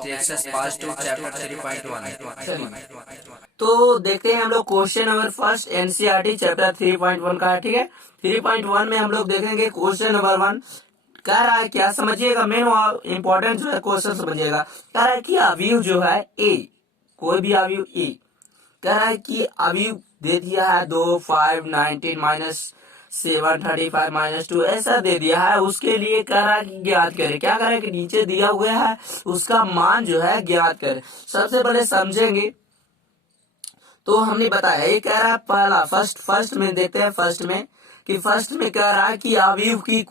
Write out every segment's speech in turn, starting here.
Exercise pass to chapter 3.1। तो देखते हैं हम लोग question number first NCERT chapter 3.1 का है। ठीक है, 3.1 में हम लोग देखेंगे क्वेश्चन नंबर 1 कह रहा है क्या, समझिएगा, मेन इंपॉर्टेंट जो है क्वेश्चन समझिएगा। कह रहा है कि अवयव जो है ए, कोई भी अवयव ए, कह रहा है कि अवयव दे दिया है 2, 5, 19 -7, 35 -2 ऐसा दे दिया है। उसके लिए कह रहा है कि ज्ञात करें। क्या कह रहा है कि नीचे दिया हुआ है उसका मान जो है ज्ञात करें। सबसे पहले समझेंगे तो हमने बताया, ये कह रहा है पहला फर्स्ट में देखते हैं। फर्स्ट में कह रहा है कि अवयव की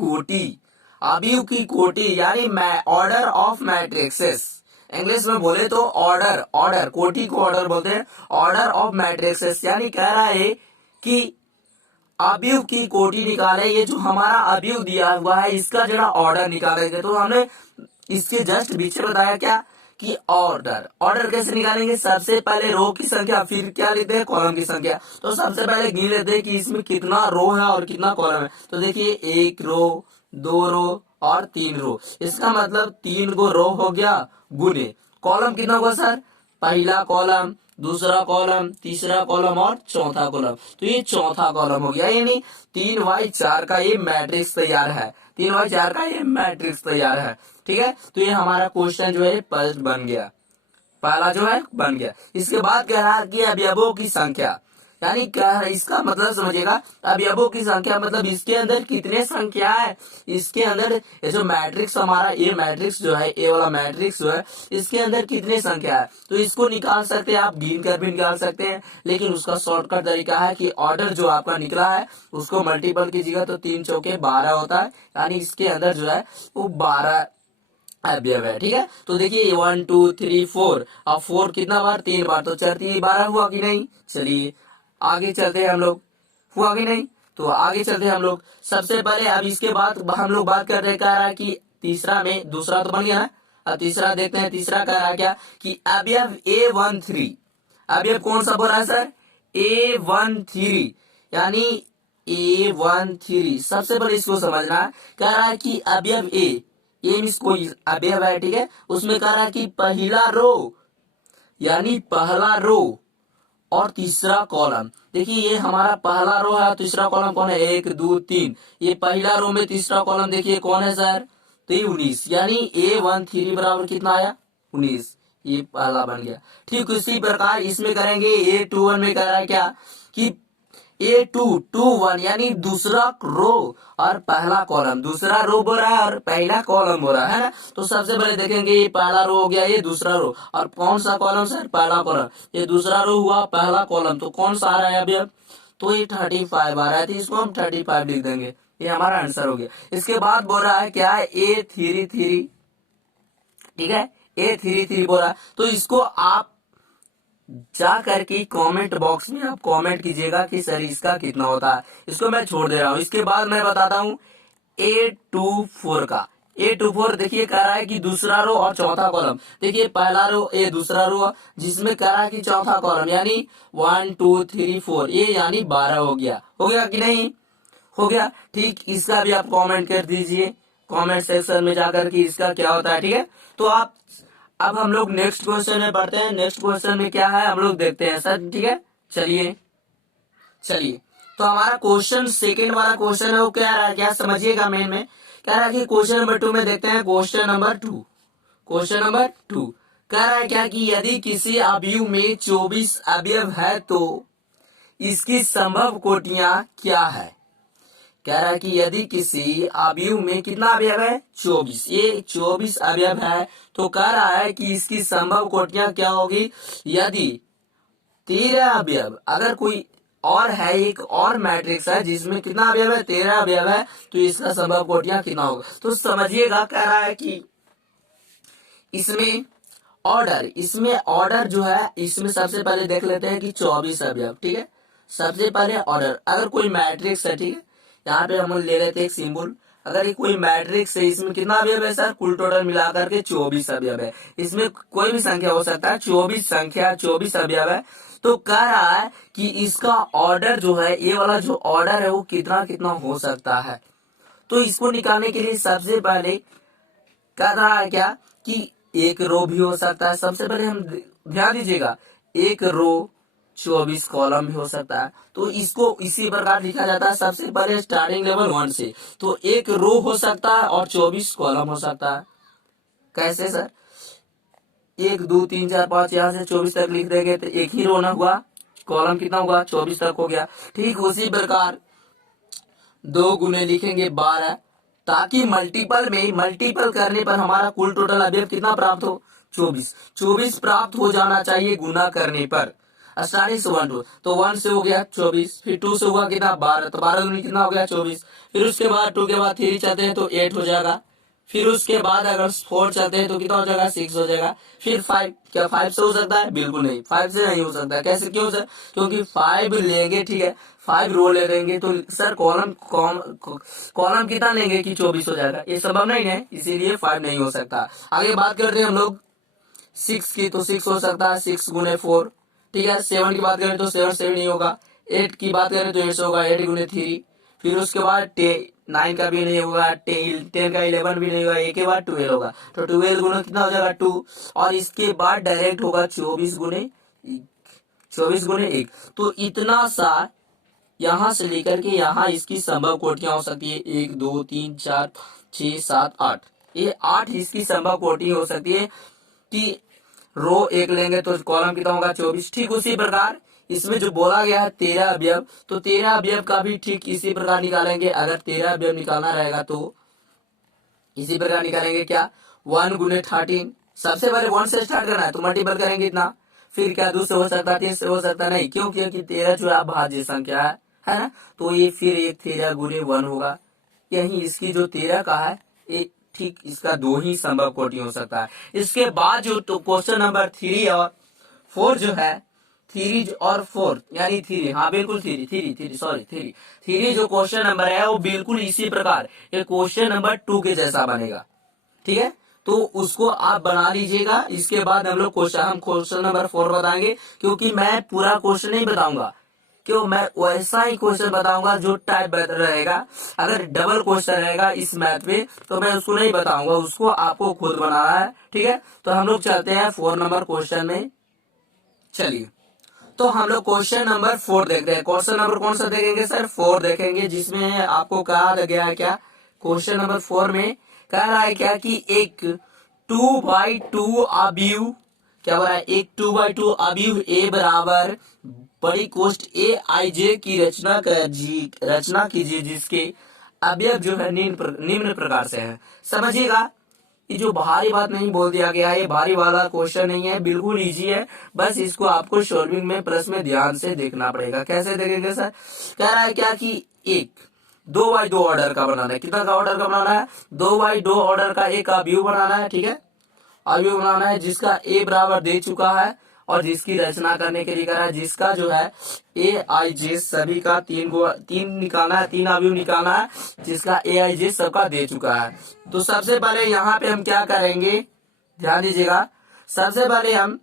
कोटि यानी ऑर्डर ऑफ मैट्रिक्सेस। इंग्लिश में बोले तो ऑर्डर कोटि को ऑर्डर बोलते हैं, ऑर्डर ऑफ मैट्रिक्सेस। यानी कह रहा है कि अवयव की कोटि निकाले। ये जो हमारा अवयव दिया हुआ है इसका जरा ऑर्डर निकालेंगे। तो हमने इसके जस्ट पीछे बताया क्या कि ऑर्डर कैसे निकालेंगे। सबसे पहले रो की संख्या, फिर क्या लेते हैं कॉलम की संख्या। तो सबसे पहले गिन लेते हैं कि इसमें कितना रो है और कितना कॉलम है। तो देखिए 1 रो, 2 रो और 3 रो। इसका मतलब 3 गो रो हो गया गुने कॉलम कितना होगा सर, पहला कॉलम, दूसरा कॉलम, तीसरा कॉलम और चौथा कॉलम। तो ये चौथा कॉलम हो गया, यानी 3×4 का ये मैट्रिक्स तैयार है। 3×4 का ये मैट्रिक्स तैयार है। ठीक है, तो ये हमारा क्वेश्चन जो है फर्स्ट बन गया, पहला जो है बन गया। इसके बाद कह रहा है कि अवयवों की संख्या, यानी क्या है इसका मतलब समझिएगा। अवयवों की संख्या मतलब इसके अंदर कितने संख्या है। इसके अंदर ये जो मैट्रिक्स हमारा ए मैट्रिक्स जो है, ए वाला मैट्रिक्स जो है, इसके अंदर कितने संख्या है। तो इसको निकाल सकते हैं आप, गिन कर भी निकाल सकते हैं, लेकिन उसका शॉर्टकट तरीका है कि ऑर्डर जो आपका निकला है उसको मल्टीपल कीजिएगा तो 3 चौके 12 होता है। यानी इसके अंदर जो है वो 12 अवयव है। ठीक है, तो देखिए 1 2 3 4, अब 4 कितना बार, 3 बार, तो 4 3 12 हुआ कि नहीं। चलिए आगे चलते हैं हम लोग, हुआ कि नहीं। तो आगे चलते हैं हम लोग। सबसे पहले अब इसके बाद हम लोग बात कर रहे हैं, कह रहा है कि तीसरा में, दूसरा तो बन गया ना, अब तीसरा देखते हैं। तीसरा कह रहा है क्या कि अवयव A13, अवयव कौन सा बोल रहा है सर, A13, यानी A13। सबसे पहले इसको समझना है। कह रहा है कि अवयव ए मीन्स कोई अवयव है। ठीक है, उसमें कह रहा है कि पहला रो, यानी पहला रो और तीसरा कॉलम। देखिए ये हमारा पहला रो है, तीसरा कॉलम कौन है, 1 2 3। ये पहला रो में तीसरा कॉलम देखिए कौन है सर, तो ये 19, यानी A13 बराबर कितना आया, 19। ये पहला बन गया। ठीक उसी प्रकार इसमें करेंगे A21 में कह रहा है क्या कि A221 यानी दूसरा रो और पहला कॉलम, दूसरा रो बोल रहा है और पहला कॉलम बोल रहा है ना। तो सबसे पहले देखेंगे ये पहला रो हो गया, ये दूसरा रो, और कौन सा कॉलम सर, पहला कॉलम। ये दूसरा रो हुआ, पहला कॉलम, तो कौन सा आ रहा है अभी, अब तो ये 35 आ रहा है, तो इसको हम 35 लिख देंगे। ये हमारा आंसर हो गया। इसके बाद बोल रहा है क्या है A33, ठीक है, A33 बोल रहा है। तो इसको आप जा करके कमेंट बॉक्स में आप कमेंट कीजिएगा कि सर इसका कितना होता है। इसको मैं छोड़ दे रहा हूँ। इसके बाद मैं बताता हूँ A24 का। A24 देखिए कह रहा है कि दूसरा रो और चौथा कॉलम। देखिए पहला रो ए, दूसरा रो, जिसमें कह रहा है कि चौथा कॉलम, यानी 1 2 3 4, ये यानी 12 हो गया। हो गया कि नहीं, हो गया। ठीक, इसका भी आप कमेंट कर दीजिए कमेंट सेक्शन में जाकर कि इसका क्या होता है। ठीक है, तो आप अब हम लोग नेक्स्ट क्वेश्चन में पढ़ते हैं। नेक्स्ट क्वेश्चन में क्या है हम लोग देखते हैं सर। ठीक है, चलिए तो हमारा क्वेश्चन सेकंड वाला क्वेश्चन है वो क्या रहा है, क्या समझिएगा। मेन में कह रहा है कि क्वेश्चन नंबर 2 में देखते हैं। क्वेश्चन नंबर 2 कह रहा है क्या कि यदि किसी अवयव में 24 अवयव है तो इसकी संभव कोटियां क्या है। कह रहा है कि यदि किसी अवयव में कितना अवयव है, 24, ये 24 अवयव है, तो कह रहा है कि इसकी संभव कोटियां क्या होगी। यदि 13 अवयव, अगर कोई और है, एक और मैट्रिक्स है जिसमें कितना अवयव है, 13 अवयव है, तो इसका संभव कोटियां कितना होगा। तो समझिएगा, कह रहा है कि इसमें ऑर्डर जो है, इसमें सबसे पहले देख लेते हैं कि 24 अवयव। ठीक है, सबसे पहले ऑर्डर, अगर कोई मैट्रिक्स है, ठीक है, यहाँ पे हम ले लेते हैं एक सिंबल। अगर ये कोई मैट्रिक्स है, इसमें कितना अवयव है सर, कुल टोटल मिलाकर के 24 अवयव है। इसमें कोई भी संख्या हो सकता है, 24 अवयव है। तो कह रहा है कि इसका ऑर्डर जो है, ये वाला जो ऑर्डर है वो कितना कितना हो सकता है। तो इसको निकालने के लिए सबसे पहले कह रहा है क्या कि एक रो भी हो सकता है। सबसे पहले हम ध्यान दीजिएगा, एक रो 24 कॉलम भी हो सकता है। तो इसको इसी प्रकार लिखा जाता है, सबसे पहले स्टार्टिंग लेवल 1 से। तो एक रो हो सकता है और 24 कॉलम हो सकता है। कैसे सर? 1 2 3 4 5 यहाँ से 24 तक लिख देंगे तो एक ही रो ना हुआ, कॉलम कितना हुआ? 24 तक हो गया। ठीक उसी प्रकार 2 गुने लिखेंगे 12, ताकि मल्टीपल करने पर हमारा कुल टोटल अवयव कितना प्राप्त हो? 24। 24 प्राप्त हो जाना चाहिए गुना करने पर। स्टार्टिंग से 1 2, तो 1 से हो गया 24, फिर 2 से हुआ कितना? 12, तो 12 दूनी कितना हो गया? 24। फिर उसके बाद 2 के बाद 3 चाहते हैं तो 8 हो जाएगा। फिर उसके बाद अगर 4 चाहते हैं तो कितना हो जाएगा? 6 हो जाएगा। फिर 5, क्या 5 से हो सकता है? बिल्कुल नहीं, 5 से नहीं हो सकता। कैसे? क्यों सर? क्योंकि 5 लेंगे, ठीक है, 5 रो ले लेंगे तो सर कॉलम कितना लेंगे कि 24 हो जाएगा? ये संभव नहीं है, इसीलिए 5 नहीं हो सकता। आगे बात करते हैं हम लोग 6 की, तो 6 हो सकता है, 6 गुने 4, ठीक है। 7 की बात करें तो 7 7 नहीं होगा। 8 की बात करें तो 8 से होगा, 8 गुने 3। फिर उसके बाद 9 का भी नहीं होगा, 10 का 11 भी नहीं होगा, एक के बाद 12 होगा, तो 12 गुना कितना हो जाएगा? 2। और इसके बाद डायरेक्ट होगा 24 गुने 1। तो इतना सा यहाँ से लेकर के यहाँ इसकी संभव कोटियां हो सकती है, 1 2 3 4 6 7 8। ये 8 इसकी संभव कोटि हो सकती है कि रो एक लेंगे तो कॉलम कितना होगा? 24। ठीक उसी प्रकार इसमें जो बोला गया है 13 अवयव, तो 13 अवयव का भी ठीक इसी प्रकार निकालेंगे। अगर 13 अवयव निकालना रहेगा तो इसी प्रकार निकालेंगे। क्या? 1 गुने 13, सबसे पहले 1 से स्टार्ट करना है तो मल्टीपल करेंगे इतना। फिर क्या 2 से हो सकता है, 3 से हो सकता नहीं, क्यों? क्योंकि 13 जो है भाज्य संख्या है ना। तो ये फिर एक 13 गुने 1 होगा। यही इसकी जो 13 का है, ये ठीक इसका 2 ही संभव कोटि हो सकता है। इसके बाद जो तो क्वेश्चन नंबर 3 और 4 जो है, 3 और 4 यानी 3, हाँ बिल्कुल 3 जो क्वेश्चन नंबर है वो बिल्कुल इसी प्रकार ये क्वेश्चन नंबर 2 के जैसा बनेगा, ठीक है। तो उसको आप बना लीजिएगा। इसके बाद हम क्वेश्चन नंबर 4 बताएंगे, क्योंकि मैं पूरा क्वेश्चन नहीं बताऊंगा, क्यों? मैं वैसा ही क्वेश्चन बताऊंगा जो टाइप रहेगा। अगर डबल क्वेश्चन रहेगा इस मैथ में तो मैं उसको नहीं बताऊंगा, उसको आपको खुद बनाना है, ठीक है। तो हम लोग चलते हैं 4 नंबर क्वेश्चन में। चलिए, तो हम लोग क्वेश्चन नंबर 4 देखते हैं। क्वेश्चन नंबर कौन सा देखेंगे सर? 4 देखेंगे, जिसमें आपको कहा गया है क्या? क्वेश्चन नंबर 4 में कह रहा है क्या कि एक 2/2 अवयव, क्या बोला है? एक 2/2 अवयव ए बराबर बड़ी कोष्ठ AIJ की रचना कीजिए, जिसके अवयव जो है निम्न प्रकार से है। समझिएगा, ये जो भारी बात नहीं बोल दिया गया है, ये भारी वाला क्वेश्चन नहीं है, बिल्कुल इजी है। बस इसको आपको सॉल्विंग में प्रश्न में ध्यान से देखना पड़ेगा। कैसे देखेंगे सर? कह रहा है क्या कि एक 2/2 ऑर्डर का बनाना है। कितना का ऑर्डर का बनाना है? 2/2 ऑर्डर का एक अवयव बनाना है, ठीक है, अवयव बनाना है, जिसका ए बराबर दे चुका है और जिसकी रचना करने के लिए कह रहा है, जिसका जो है AIJ सभी का 3 निकालना है, 3 अवयव निकालना है, जिसका AIJ सबका दे चुका है। तो सबसे पहले यहाँ पे हम क्या करेंगे, ध्यान दीजिएगा। सबसे पहले हम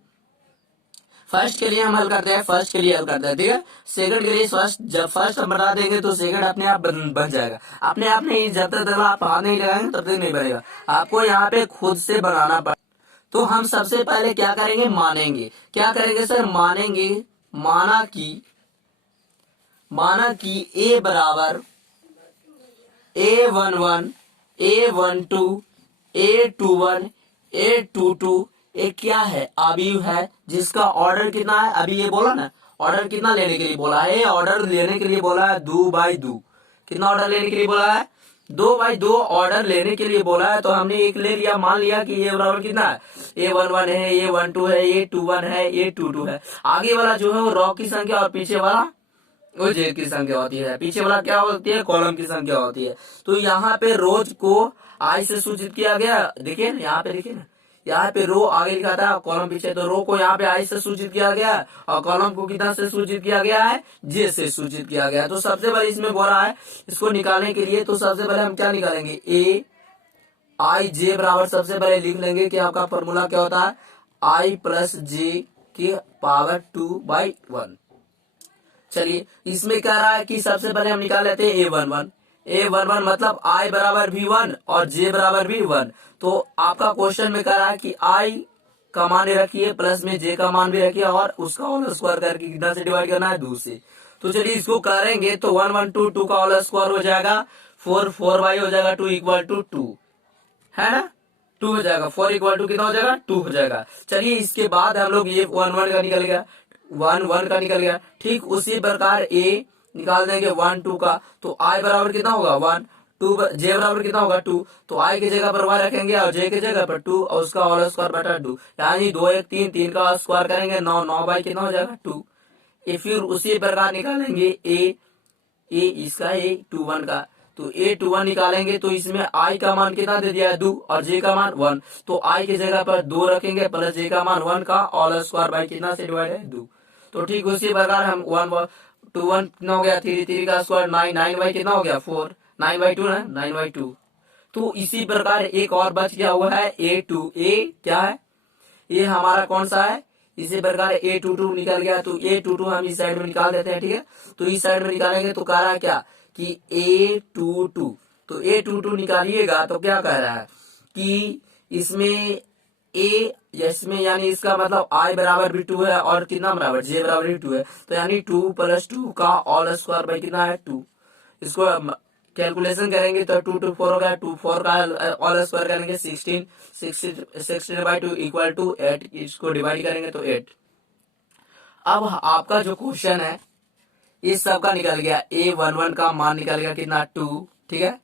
फर्स्ट के लिए हम हल करते हैं, ठीक है। सेकंड के लिए जब फर्स्ट हम बता देंगे तो सेकंड अपने आप बन जाएगा। अपने आप नहीं, जब तक आप हाथ नहीं लगाएंगे तब तक नहीं बनेगा, आपको यहाँ पे खुद से बनाना पड़ेगा। तो हम सबसे पहले क्या करेंगे? मानेंगे। क्या करेंगे सर? मानेंगे। माना कि A बराबर A11 A12 A21 A22 एक क्या है? अवयव है, जिसका ऑर्डर कितना है? अभी ये बोला ना, ऑर्डर कितना लेने के लिए बोला है? ऑर्डर लेने के लिए बोला है 2/2। कितना ऑर्डर लेने के लिए बोला है? 2/2 ऑर्डर लेने के लिए बोला है। तो हमने एक ले लिया, मान लिया कि ये बराबर कितना है? A11 है, A12 है, A21 है, A22 है। आगे वाला जो है वो रो की संख्या और पीछे वाला वो जेड की संख्या होती है। पीछे वाला क्या होती है? कॉलम की संख्या होती है। तो यहाँ पे रोज को आई से सूचित किया गया। देखिए ना, यहाँ पे देखिए ना, यहाँ पे रो आगे लिखा था, कॉलम पीछे। तो रो को यहाँ पे आई से सूचित किया गया और कॉलम को कितना से सूचित किया गया है? जे से सूचित किया गया है। तो सबसे पहले इसमें बोला है इसको निकालने के लिए, तो सबसे पहले हम क्या निकालेंगे? AIJ बराबर सबसे पहले लिख लेंगे कि आपका फॉर्मूला क्या होता है? I + J के पावर 2/1। चलिए, इसमें कह रहा है कि सबसे पहले हम निकाल लेते हैं A11। A11 मतलब I बराबर V1 और J बराबर V1। तो आपका क्वेश्चन में कह रहा है कि I का मान रखिए प्लस में J का मान भी रखिए और उसका होल स्क्वायर करके कितना से डिवाइड करना है, 2 से। तो चलिए इसको करेंगे तो 1 1 2 2 का होल स्क्वायर हो जाएगा 4 4 y हो जाएगा 2 इक्वल टू 2, है ना, 2 हो जाएगा। 4 इक्वल टू कितना हो जाएगा, 2 हो जाएगा। चलिए इसके बाद हम लोग ये 1 1 का निकल गया, 1 1 का निकल गया। ठीक उसी प्रकार A निकाल देंगे 1 2 का, तो I बराबर कितना होगा 1, 2 J बराबर कितना होगा 2, तो I की जगह पर y रखेंगे और J की जगह पर 2 और उसका होल स्क्वायर बटा 2, यानी 2 1 3 3 का स्क्वायर करेंगे 9 9 बाई कितना हो जाएगा 2। ये फिर उसी प्रकार निकालेंगे A इसका A21 का, तो A21 निकालेंगे तो इसमें I का मान कितना दे दिया है 2 और J का मान 1, तो I की जगह पर 2 रखेंगे प्लस J का मान 1 का ऑल स्क्वायर बाई कितना से डिवाइड है 2। तो ठीक उसी प्रकार हम 1 2 1 कितना हो गया 3 3 का स्क्वायर 9 9 बाई कितना हो गया 4 9 बाई 2 ना 9 बाई 2। तो इसी प्रकार एक और बच गया हुआ है A2, A क्या है, ये हमारा कौन सा है, इसी प्रकार A22 निकल गया, तो A22 हम इस साइड में निकाल देते हैं। ठीक है, तो इस साइड में निकालेंगे तो कह रहा है क्या कि A22, तो A22 निकालिएगा तो क्या कह रहा है कि इसमें A इसमें यानी इसका मतलब I बराबर भी 2 है और कितना बराबर J बराबर भी 2 है, तो यानी 2 + 2 का ऑल स्क्वायर बाई कितना है 2। इसको कैलकुलेशन करेंगे तो 2 2 4 होगा, 2 4 का ऑल स्क्वायर करेंगे 16 बाई 2 इक्वल टू 8, इसको डिवाइड करेंगे तो 8। अब आपका जो क्वेश्चन है इस सब का निकल गया, A11 का मान निकल गया कितना 2, ठीक है,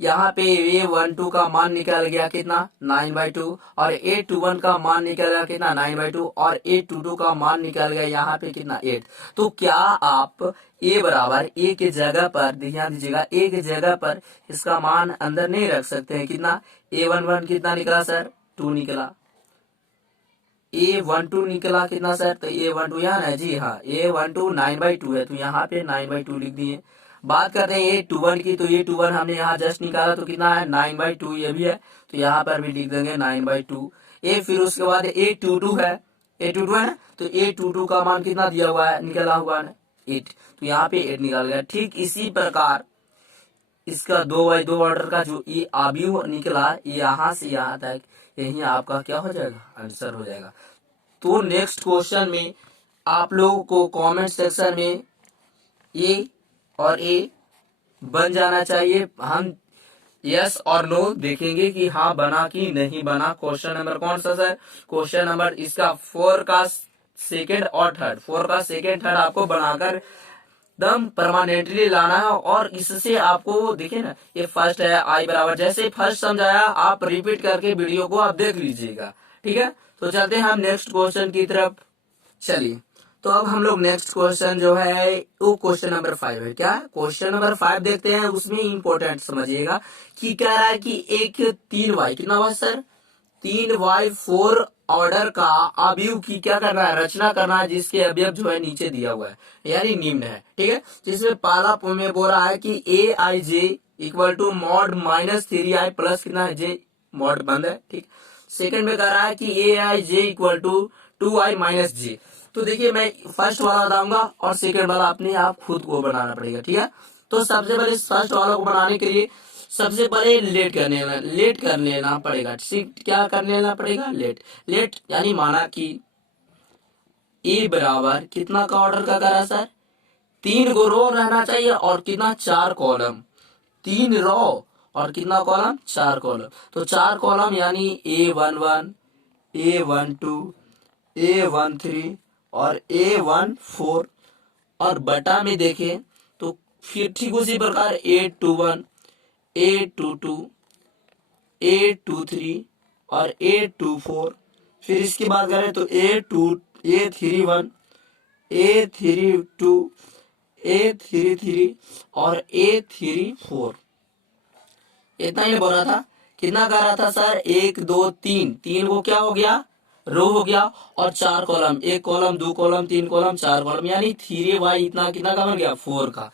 यहाँ पे A12 का मान निकल गया कितना 9 बाई 2 और A21 का मान निकल गया कितना 9 बाई 2 और A22 का मान निकल गया यहाँ पे कितना 8। तो क्या आप A बराबर A के जगह पर ध्यान दीजिएगा, A के जगह पर इसका मान अंदर नहीं रख सकते हैं, कितना A11 कितना निकला सर 2 निकला, A12 निकला कितना सर, तो A12 यहाँ है जी हाँ, A12 9 बाई 2 है तो यहाँ पे 9 बाई 2 लिख दिए। बात करते हैं A21 की, तो A21 हमने यहाँ जस्ट निकाला तो कितना है 9 बाई 2, ये भी है तो यहाँ पर भी लिख देंगे 9 बाई 2। फिर उसके बाद A22 है, A22 है ना, तो A22 का मान कितना दिया हुआ है, निकला हुआ है 8, तो यहाँ पे 8 निकल गया। ठीक इसी प्रकार इसका 2 बाई 2 ऑर्डर का जो ये अवयव निकला यहाँ से यहाँ तक, यही आपका क्या हो जाएगा, आंसर हो जाएगा। तो नेक्स्ट क्वेश्चन में आप लोगों को कमेंट सेक्शन में A और A बन जाना चाहिए, हम यस और नो देखेंगे कि हाँ बना कि नहीं बना। क्वेश्चन नंबर कौन सा सर, क्वेश्चन नंबर इसका 4 का सेकेंड और थर्ड, 4 का सेकेंड थर्ड आपको बनाकर दम परमानेंटली लाना है। और इससे आपको देखिए ना, ये फर्स्ट है I बराबर, जैसे फर्स्ट समझाया आप रिपीट करके वीडियो को आप देख लीजिएगा। ठीक है, तो चलते हैं हम नेक्स्ट क्वेश्चन की तरफ। चलिए तो अब हम लोग नेक्स्ट क्वेश्चन जो है वो क्वेश्चन नंबर 5 है। क्या क्वेश्चन नंबर 5 देखते हैं, उसमें इंपॉर्टेंट समझिएगा कि कह रहा है कि एक 3y कितना हुआ सर, 3y 4 ऑर्डर का अवयव की क्या करना है, रचना करना है, जिसके अवयव जो है नीचे दिया हुआ है यानी निम्न है। ठीक है, जिसमें पहला में बोल रहा है कि aij equal to mod -3i plus कितना है j, मॉड बंद है। ठीक, सेकंड में कह रहा है कि aij equal to 2i minus j। तो देखिए मैं फर्स्ट वाला बताऊंगा और सेकंड वाला अपने आप खुद को बनाना पड़ेगा। ठीक है, तो सबसे पहले फर्स्ट वाला को बनाने के लिए सबसे पहले लेट कर लेना पड़ेगा। क्या कर लेना पड़ेगा, लेट यानी माना कि ए बराबर कितना का ऑर्डर का करा सर, 3 गो रो रहना चाहिए और कितना 4 कॉलम, 3 रो और कितना कॉलम 4 कॉलम। तो 4 कॉलम यानी A11 A12 A13 और A14 और बटा में देखें तो फिर ठीक उसी प्रकार A21 A22 A23 और A24। फिर इसकी बात करें तो A31 A32 A33 और A34। इतना ही बोल रहा था, कितना कर रहा था सर, 1 2 3, 3 को क्या हो गया रो हो गया और 4 column, 1 column 2 column 3 column 4 column, यानी 3y इतना कितना का बन गया 4 का,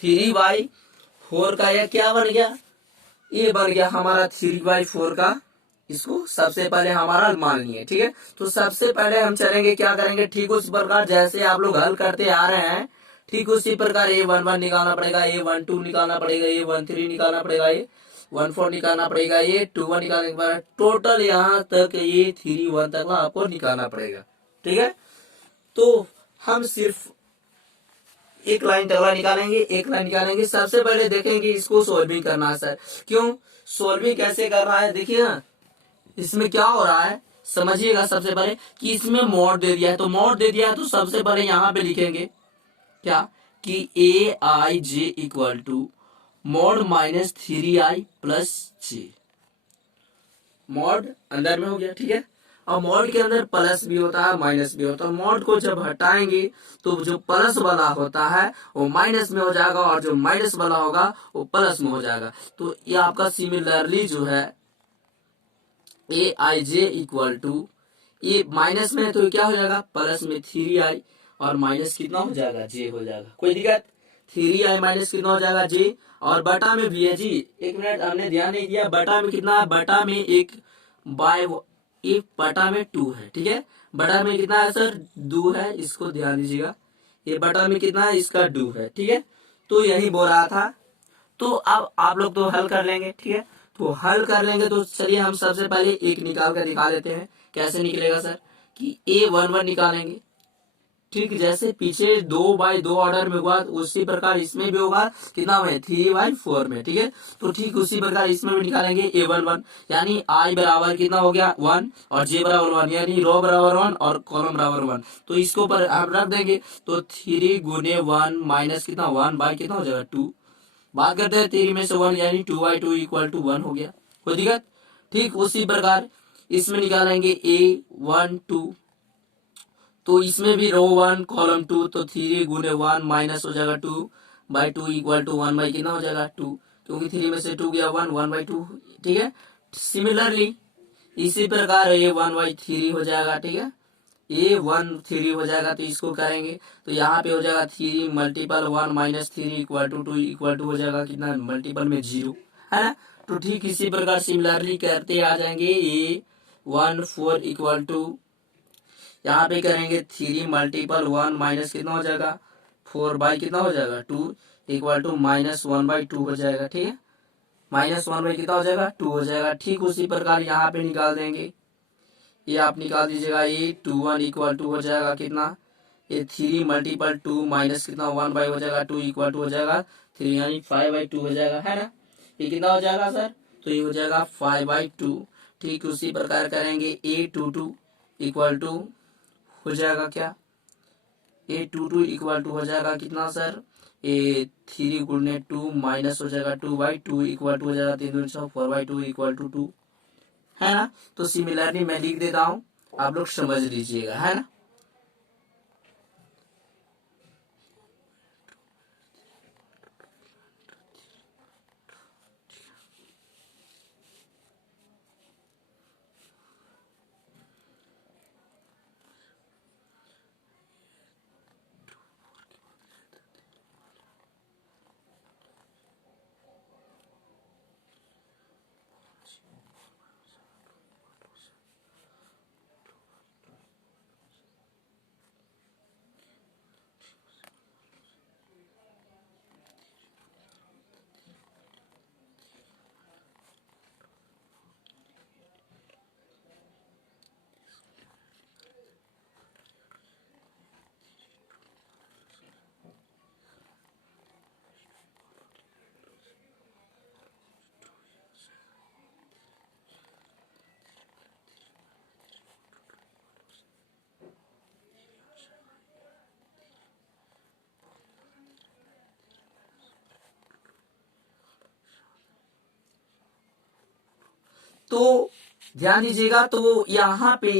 3y4 का यह क्या बन गया, ये बन गया हमारा 3/4 का। इसको सबसे पहले हमारा मान लिए। ठीक है, तो सबसे पहले हम चलेंगे क्या करेंगे, ठीक उस प्रकार जैसे आप लोग हल करते आ रहे हैं ठीक उसी प्रकार A11 निकालना पड़ेगा, A12 निकालना पड़ेगा, A13 निकालना पड़ेगा, A14 निकालना पड़ेगा, A21 निकालने के बाद टोटल यहाँ तक A31 तक आपको निकालना पड़ेगा। ठीक है, तो हम सिर्फ एक लाइन टगला निकालेंगे, एक लाइन निकालेंगे। सबसे पहले देखेंगे इसको सोल्विंग करना है सर। क्यों सोल्विंग कैसे कर रहा है, देखिए ना इसमें क्या हो रहा है समझिएगा। सबसे पहले कि इसमें मॉड दे दिया है, तो मॉड दे दिया है तो सबसे पहले यहाँ पे लिखेंगे क्या कि a i j equal to mod minus 3i plus j. Mod अंदर में हो गया, ठीक है। और मॉड के अंदर प्लस भी होता है माइनस भी होता है। मॉड को जब हटाएंगे तो जो प्लस वाला होता है वो माइनस में हो जाएगा और जो माइनस वाला होगा वो प्लस में हो जाएगा। तो ये आपका सिमिलरली जो है ए आई जे इक्वल टू, ये माइनस में है तो क्या हो जाएगा प्लस में 3i और माइनस कितना हो जाएगा जे हो जाएगा। कोई दिक्कत, 3i माइनस कितना हो जाएगा जे। और बटा में भी है जी, एक मिनट हमने ध्यान नहीं दिया, बटा में कितना है, बटा में एक बाय एक बटा में 2 है, ठीक है। बटा में कितना है सर 2 है, इसको ध्यान दीजिएगा। ये बटा में कितना है, इसका 2 है, ठीक है। तो यही बोल रहा था। तो अब आप लोग तो हल कर लेंगे, ठीक है। तो हल कर लेंगे तो चलिए हम सबसे पहले एक निकाल कर दिखा देते हैं कैसे निकलेगा सर। कि A11 निकालेंगे, ठीक जैसे पीछे 2/2 ऑर्डर में हुआ उसी प्रकार इसमें भी होगा, कितना में 3/4 में, ठीक है। तो ठीक उसी प्रकार इसमें भी निकालेंगे A11, यानी I बराबर कितना हो गया 1 और J बराबर 1, यानी रो बराबर 1 और कॉलम बराबर 1। तो इसको पर आप रख देंगे तो 3 गुने 1 माइनस कितना 1 बाय कितना हो जाएगा 2। बात करते हैं 3 में से 1 यानी 2/2 इक्वल टू 1 हो गया। कोई दिक्कत, ठीक उसी प्रकार इसमें निकालेंगे A12, तो इसमें भी रो 1 कॉलम 2, तो 3 गुने 1 माइनस हो जाएगा 2/2 इक्वल टू 1 बाई कितना हो जाएगा 2, क्योंकि 3 में से 2 गया 1/2, ठीक है। सिमिलरली इसी प्रकार ये 1/3 हो जाएगा, ठीक है। ये 1/3 हो जाएगा तो इसको करेंगे तो यहाँ पे हो जाएगा 3 multiple 1 minus 3 equal to 2 equal to हो जाएगा कितना मल्टीपल में 0, है ना। तो ठीक इसी प्रकार सिमिलरली करते आ जाएंगे। ये 1/4 इक्वल टू यहाँ पे करेंगे 3 मल्टीपल 1 माइनस कितना हो जाएगा 4 बाई कितना हो जाएगा 2 इक्वल टू माइनस 1/2 हो जाएगा, ठीक है। माइनस 1 बाई कितना हो जाएगा 2 हो जाएगा। ठीक उसी प्रकार यहाँ पे निकाल देंगे, ये आप निकाल दीजिएगा। ये 21 इक्वल टू हो जाएगा कितना, ये 3 मल्टीपल 2 माइनस कितना 1 बाई हो जाएगा 2 इक्वल टू हो जाएगा 3, यानी 5/2 हो जाएगा, है ना। ये कितना हो जाएगा सर, तो ये हो जाएगा 5/2। ठीक उसी प्रकार करेंगे A22 इक्वल टू हो जाएगा क्या, A22 इक्वल टू हो जाएगा कितना सर, ए 3 गुणे 2 माइनस हो जाएगा 2/2 इक्वल टू हो जाएगा 3 दूनी 6 4/2 इक्वल टू 2, है ना। तो सिमिलरली मैं लिख देता हूँ, आप लोग समझ लीजिएगा, है ना। तो ध्यान दीजिएगा, तो यहाँ पे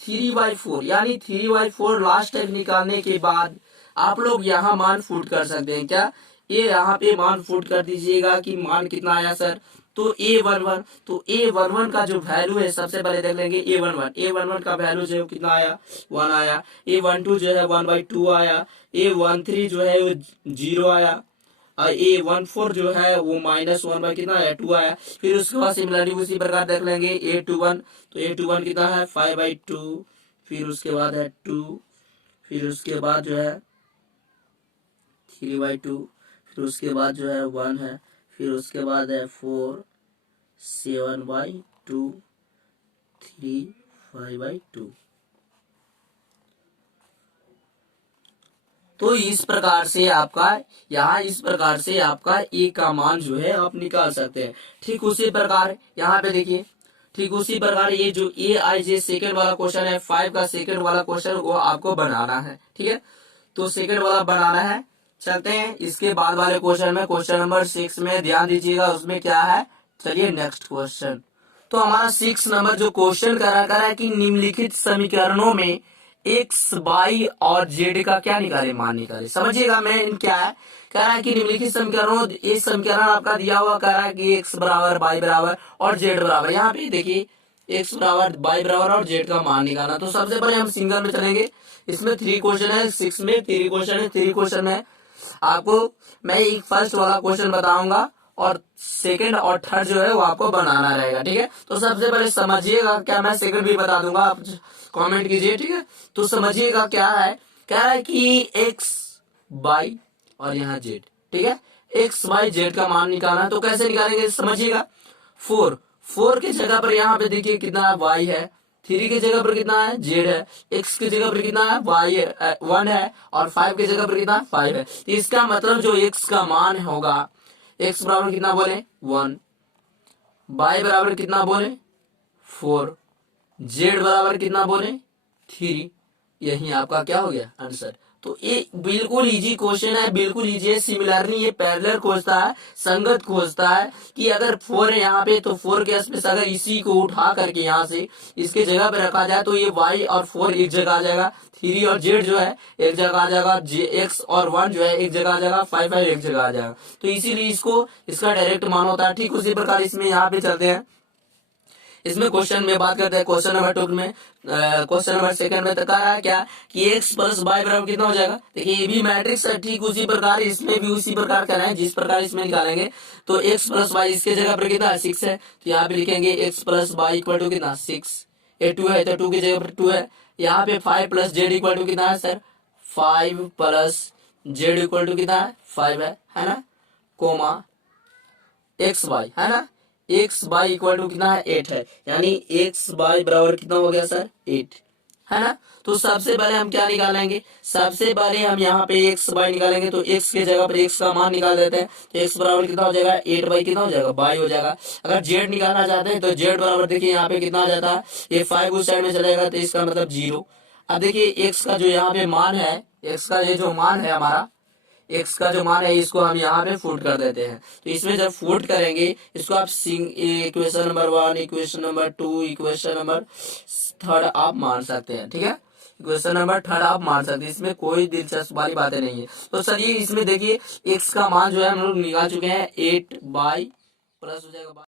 3/4 यानी 3/4 लास्ट टाइम निकालने के बाद आप लोग यहाँ मान फुट कर सकते हैं क्या, ये यहाँ पे मान फुट कर दीजिएगा कि मान कितना आया सर। तो A11, तो A11 का जो वैल्यू है सबसे पहले देख लेंगे। A11 का वैल्यू जो है कितना आया 1 आया। A12 जो है 1/2 आया। A13 जो है वो 0 आया। और A14 जो है वो -1 बाई कितना है 2 आया। फिर उसके बाद सिमिलरली उसी प्रकार देख लेंगे A21, तो A21 कितना है 5/2, फिर उसके बाद है 2, फिर उसके बाद जो है 3/2, फिर उसके बाद जो है 1 है, फिर उसके बाद है 4, 7/2, 3, 5/2। तो इस प्रकार से आपका इस प्रकार से आपका ए का मान जो है आप निकाल सकते हैं। ठीक उसी प्रकार यहाँ पे देखिए, ठीक उसी प्रकार ये जो ए आई जे सेकेंड वाला क्वेश्चन है, 5 का सेकेंड वाला क्वेश्चन वो आपको बनाना है। ठीक है, तो सेकेंड वाला बनाना है। चलते हैं इसके बाद वाले क्वेश्चन में, क्वेश्चन नंबर 6 में ध्यान दीजिएगा उसमें क्या है। चलिए नेक्स्ट क्वेश्चन। तो हमारा 6 नंबर जो क्वेश्चन करा है कि निम्नलिखित समीकरणों में एक्स, वाई और जेड का क्या निकाले, मान निकाले। समझिएगा मैं क्या है, कह रहा है कि निम्नलिखित समीकरणों, ये समीकरण आपका दिया हुआ कह रहा है कि एक्स बराबर, वाई बराबर और जेड बराबर। यहाँ पे देखिए एक्स बराबर, वाई बराबर और जेड का मान निकालना। तो सबसे पहले हम सिंगल में चलेंगे। इसमें 3 क्वेश्चन है, 6 में 3 क्वेश्चन है। 3 क्वेश्चन में आपको मैं एक फर्स्ट वाला क्वेश्चन बताऊंगा और सेकंड और थर्ड जो है वो आपको बनाना रहेगा। ठीक है, तो सबसे पहले समझिएगा, क्या मैं सेकंड भी बता दूंगा, आप कमेंट कीजिए। ठीक है, तो समझिएगा क्या है, कह रहा है कि एक्स, वाई और यहाँ जेड। ठीक है, एक्स, वाई, जेड का मान निकालना है। तो कैसे निकालेंगे समझिएगा। 4 की जगह पर यहाँ पे देखिए कितना वाई है, 3 की जगह पर कितना है, जेड है, एक्स की जगह पर कितना है, वाई है, 1 है, और 5 की जगह पर कितना 5 है। तो इसका मतलब जो एक्स का मान होगा, एक्स बराबर कितना बोले 1, वाई बराबर कितना बोले 4, जेड बराबर कितना बोले 3। यही आपका क्या हो गया आंसर। तो ये बिल्कुल इजी क्वेश्चन है, बिल्कुल इजी है। सिमिलरली ये पैरेलल खोजता है, संगत खोजता है कि अगर 4 है यहाँ पे तो 4 के स्पेस अगर इसी को उठा करके यहाँ से इसके जगह पे रखा जाए तो ये y और 4 एक जगह आ जाएगा, 3 और z जो है एक जगह आ जाएगा, x और 1 जो है एक जगह आ जाएगा, 5 एक जगह आ जाएगा। तो इसीलिए इसको इसका डायरेक्ट मान होता है। ठीक उसी प्रकार इसमें यहाँ पे चलते हैं। इसमें क्वेश्चन में बात करते हैं क्वेश्चन नंबर 2 में, क्वेश्चन नंबर सेकंड में तो कह रहा है क्या कि एक्स प्लस वाई बराबर कितना हो जाएगा। देखिए ये भी मैट्रिक्स है, ठीक उसी प्रकार इसमें भी उसी प्रकार करना है जिस प्रकार इसमें निकालेंगे। तो एक्स प्लस वाई इसके जगह पर कितना है 6 है, तो यहाँ पे लिखेंगे x plus y equal to कितना 6। ये 2 है तो 2 की जगह पर 2 है। यहाँ पे 5 प्लस जेड इक्वल टू कितना है sir, 5 plus z equal to कितना है 5 है ना, कोमा एक्स वाई है ना, एक्स वाई इक्वल टू कितना है 8 है, यानी एक्स वाई बराबर कितना हो गया सर 8 है ना। तो सबसे पहले हम क्या निकालेंगे, सबसे पहले हम यहाँ पे एक्स वाई निकालेंगे। तो एक्स के जगह पर एक्स का मान निकाल देते हैं। तो एक्स बराबर कितना हो जाएगा 8 बाई कितना हो जाएगा वाई हो जाएगा। अगर जेड निकालना चाहते हैं तो जेड बराबर देखिए यहाँ पे कितना आ जाता है, ये 5 उस साइड में चलेगा तो इसका मतलब 0। अब देखिए एक्स का जो यहाँ पे मान है, एक्स का ये जो मान है हमारा, एक्स का जो मान है इसको हम यहाँ पे फुट कर देते हैं। तो इसमें जब फुट करेंगे इसको आप equation number 1, equation number 2, equation number 3 आप मान सकते हैं। ठीक है, इक्वेशन नंबर 3 आप मान सकते हैं, इसमें कोई दिलचस्प वाली बातें नहीं है। तो चलिए इसमें देखिए एक्स का मान जो है हम लोग निकाल चुके हैं 8 बाई प्लस हो जाएगा